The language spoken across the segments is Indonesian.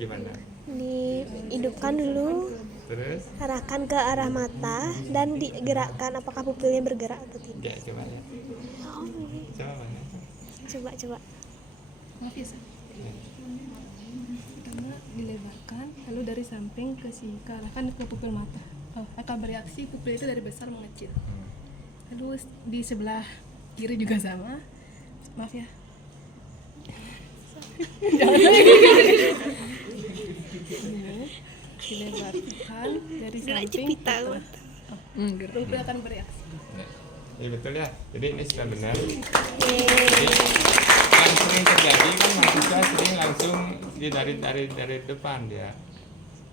Gimana? Dihidupkan dulu, Terus? arahkan ke arah mata dan digerakkan apakah pupilnya bergerak atau Ya, tidak. coba ya. Coba banyak. Coba. Maaf ya, pertama dilebarkan, lalu dari samping ke arahkan ke pupil mata. Akan bereaksi pupil itu dari besar mengecil. Lalu di sebelah kiri juga sama. Maaf ya. Dilebarkan dari samping ke tengah. Pupil akan bereaksi. Ya betul ya. Jadi ini sudah benar. Jadi yang sering terjadi kan mahasiswa sering langsung dari depan dia,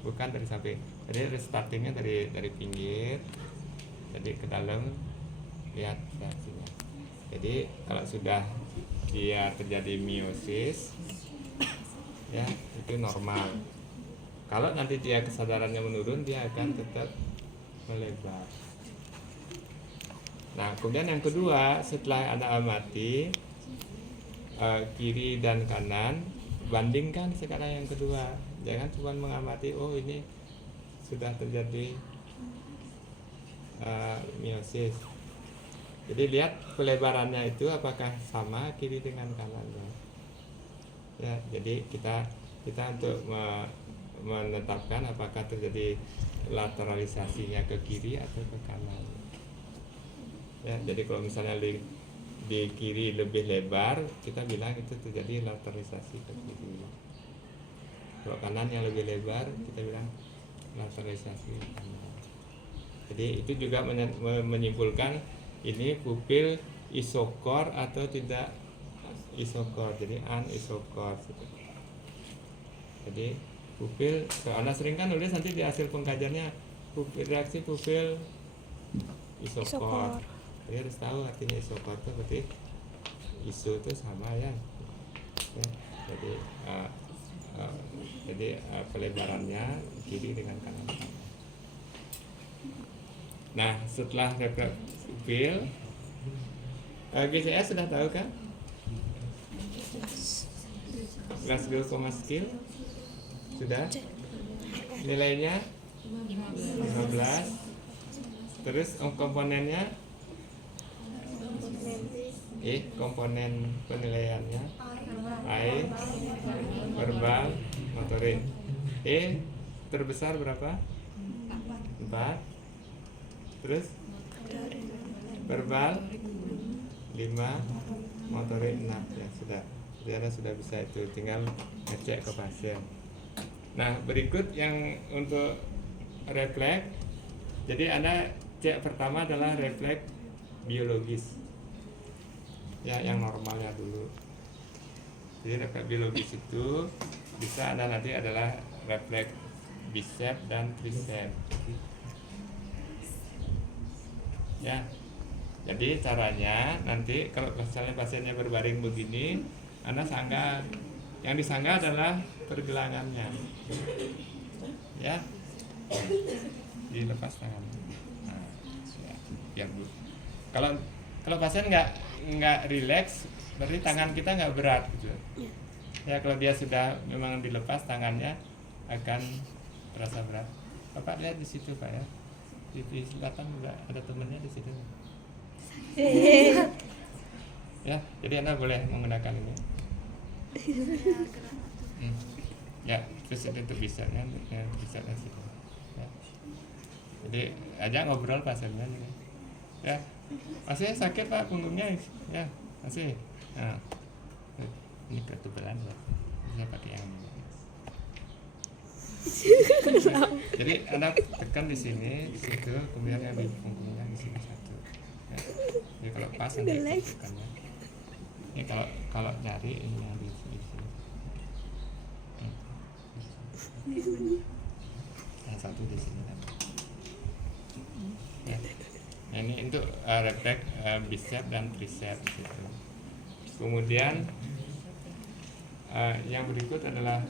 bukan dari samping. Jadi startingnya dari pinggir, jadi ke dalam, lihat reaksinya. Jadi kalau sudah dia terjadi meiosis, ya itu normal. Kalau nanti dia kesadarannya menurun, dia akan tetap melebar. Nah, kemudian yang kedua, setelah Anda amati kiri dan kanan, bandingkan sekarang yang kedua. Jangan cuma mengamati, oh ini sudah terjadi meiosis. Jadi lihat pelebarannya itu apakah sama kiri dengan kanannya. Ya, jadi kita untuk menetapkan apakah terjadi lateralisasinya ke kiri atau ke kanan. Ya, jadi kalau misalnya di kiri lebih lebar, kita bilang itu terjadi lateralisasi ke kiri. Kalau kanan yang lebih lebar, kita bilang lateralisasi ke kanan. Jadi itu juga menyimpulkan ini pupil isokor atau tidak isokor, jadi anisokor. Jadi pupil, karena sering kan nulis nanti di hasil pengkajiannya reaksi pupil isokor. Jadi harus tahu artinya isokor itu berarti iso itu sama ya. Jadi pelebarannya kiri dengan kanan. Nah, setelah refleks pupil, GCS sudah tahu kan? Glasgow Coma Skill sudah? Nilainya 15. Terus komponennya? Komponen penilaiannya AI, verbal, motorik. Terbesar berapa? 4. Terus verbal 5, motorik 6. Ya sudah. Jadi Anda sudah bisa itu, tinggal ngecek ke pasien. Nah, berikut yang untuk refleks. Jadi Anda cek pertama adalah refleks biologis. Ya, yang normalnya dulu. Jadi refleks biologis itu bisa Anda nanti adalah refleks bicep dan tricep. Ya. Jadi caranya nanti kalau misalnya pasiennya berbaring begini, Anda sanggah. Yang disanggah adalah pergelangannya. Ya. Dilepas tangan. Nah, ya Bu. Kalau pasien nggak rileks, berarti tangan kita nggak berat gitu. Ya, kalau dia sudah memang dilepas tangannya akan terasa berat. Bapak lihat di situ Pak ya, di selatan juga ada temennya di situ. Ya, jadi Anda boleh menggunakan ini. Ya, terus itu bisa kan, bisa di situ. Ya. Jadi aja ngobrol pasiennya. Ya, masih sakit Pak punggungnya, ya masih. Nah, ini ketebalan Pak, bisa pakai yang ini. Jadi Anda tekan di sini, di situ, kemudian yang di punggungnya di sini satu. Ya. Jadi kalau pas nanti tekannya. Ini kalau nyari ini yang di sini. Yang satu di sini. Ya. Nah, ini untuk refleks bicep dan tricep gitu. Kemudian yang berikut adalah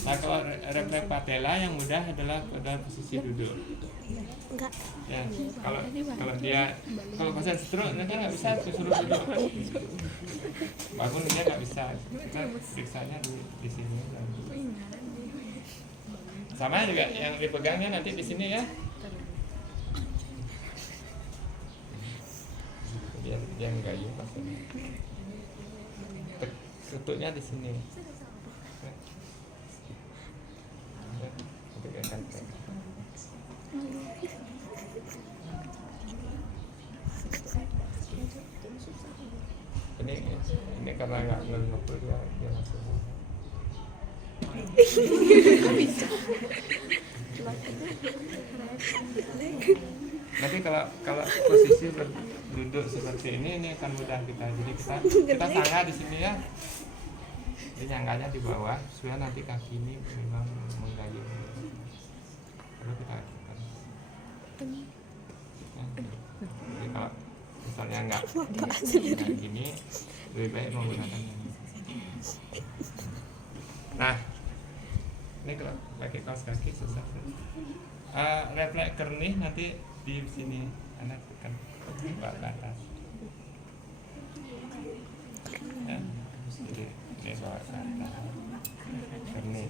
Nah kalau refleks patella yang mudah adalah pada posisi duduk. Enggak. Ya, kalau dia kalau pasien stroke dia kan nggak bisa suruh duduk. Bangun dia nggak bisa. Kita periksanya di sini. Sama juga yang dipegangnya nanti di sini ya. Dia nggak yuk pasien. Tutupnya di sini. Ini karena nggak ngelupa dia langsung. Nanti kalau posisi duduk seperti ini akan mudah kita. Jadi kita sangga di sini ya. Jadi nyangganya di bawah supaya nanti kaki ini memang menggayung. Lalu kita lakukan. Jadi kalau misalnya nggak gini, lebih baik menggunakan yang ini. Nah, ini kalau pakai kaos kaki susah. Refleks kernih nanti di sini, anak tekan ke atas. Ya, jadi ini bawa ke atas. Kernih.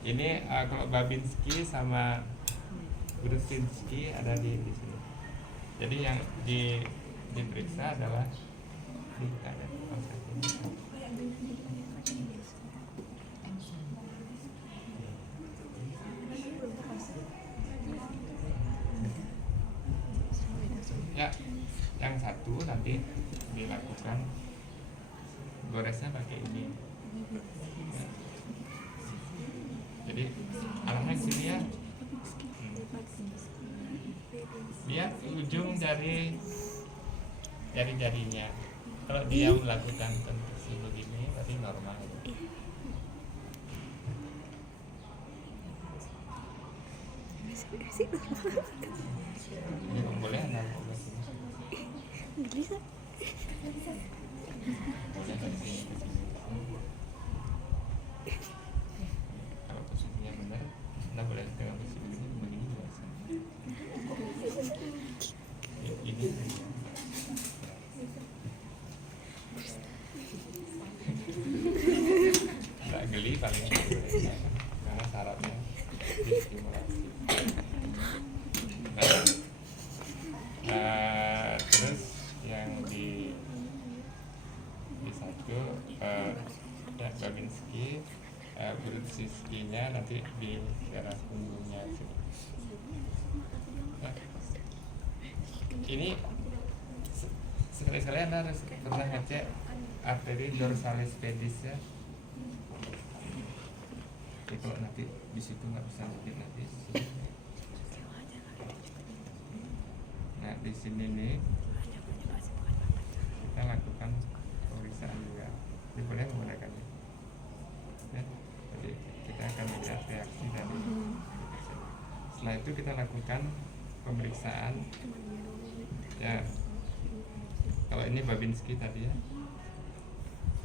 Ini kalau Babinski sama Grudzinski ada di sini. Jadi yang diperiksa adalah di kaos kaki. Ya, yang satu nanti dilakukan goresnya pakai ini. Ya. Jadi arahnya ke sini ya. Lihat ujung dari jari-jarinya. Kalau dia melakukan tensi begini, berarti normal. Ini boleh nggak? Bisa. Kalau posisinya benar, nggak boleh dengan posisi begini biasa. Ini nggak geli paling karena syaratnya distimulasi. Terus yang di satu Babinski, Grudzinski-nya nanti di daerah punggungnya sini. Nah, ini sekali-sekali Anda harus pernah ngecek arteri dorsalis pedis ya. Jadi kalau nanti di situ nggak bisa ngecek nanti. Nah di sini nih kita lakukan pemeriksaan juga. Jadi boleh menggunakannya. Ya, jadi kita akan melihat reaksi dari. Setelah itu kita lakukan pemeriksaan. Ya, kalau ini Babinski tadi ya.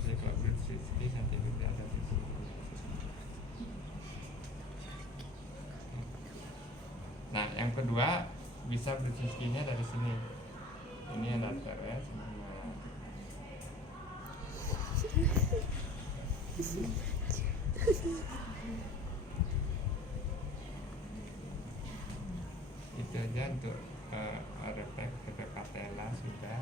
Jadi kalau Babinski nanti juga ada di sini. Nah yang kedua bisa Babinski-nya dari sini. Ini ada teres. Itu aja untuk refleks ke patella sudah.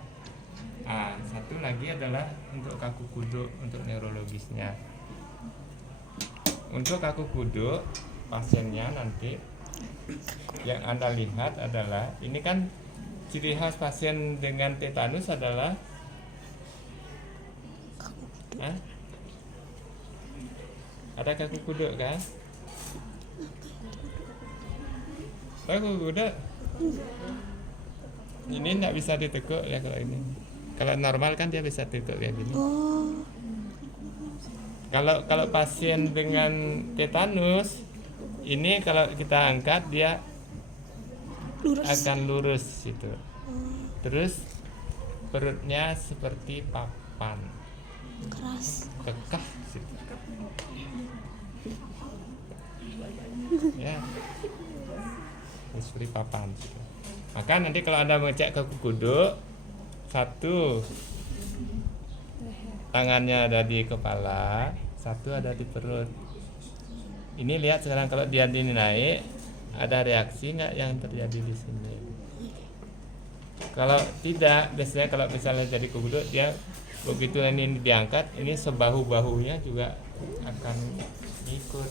Satu lagi adalah untuk kaku kuduk untuk neurologisnya. Untuk kaku kuduk pasiennya nanti yang Anda lihat adalah ini kan ciri khas pasien dengan tetanus adalah ada kaku kuduk kan? Kaku kuduk ini tidak bisa ditekuk ya kalau ini. Kalau normal kan dia bisa tekuk kayak gini. Kalau pasien dengan tetanus ini kalau kita angkat dia akan lurus gitu. Terus perutnya seperti papan. Keras. Kekeh gitu. Ya, disuruh papan. Maka nanti kalau Anda mengecek kaku kuduk, satu tangannya ada di kepala, satu ada di perut. Ini lihat sekarang kalau dia ini naik, ada reaksi nggak yang terjadi di sini? Kalau tidak, biasanya kalau misalnya jadi kuduk, dia begitu ini diangkat, ini sebahu-bahunya juga akan ikut.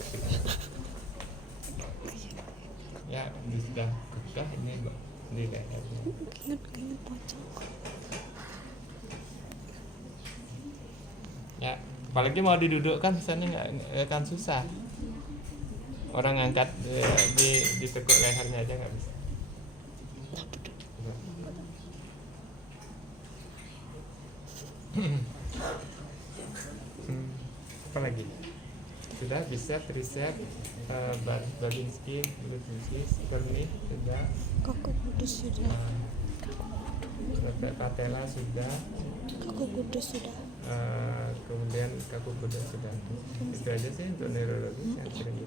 Ya, ini sudah kekeh ini di lehernya. Ingat pocong. Ya, apalagi mau didudukkan misalnya nggak akan susah. Orang angkat ditekuk lehernya aja nggak bisa. Apa lagi? Sudah bisa tricep, Babinski, glutsus, perni sudah, Kaku kudus sudah. sampai patella sudah, Kaku kudus sudah. kemudian kaku kuda sudah. Itu aja sih untuk neurologis yang sering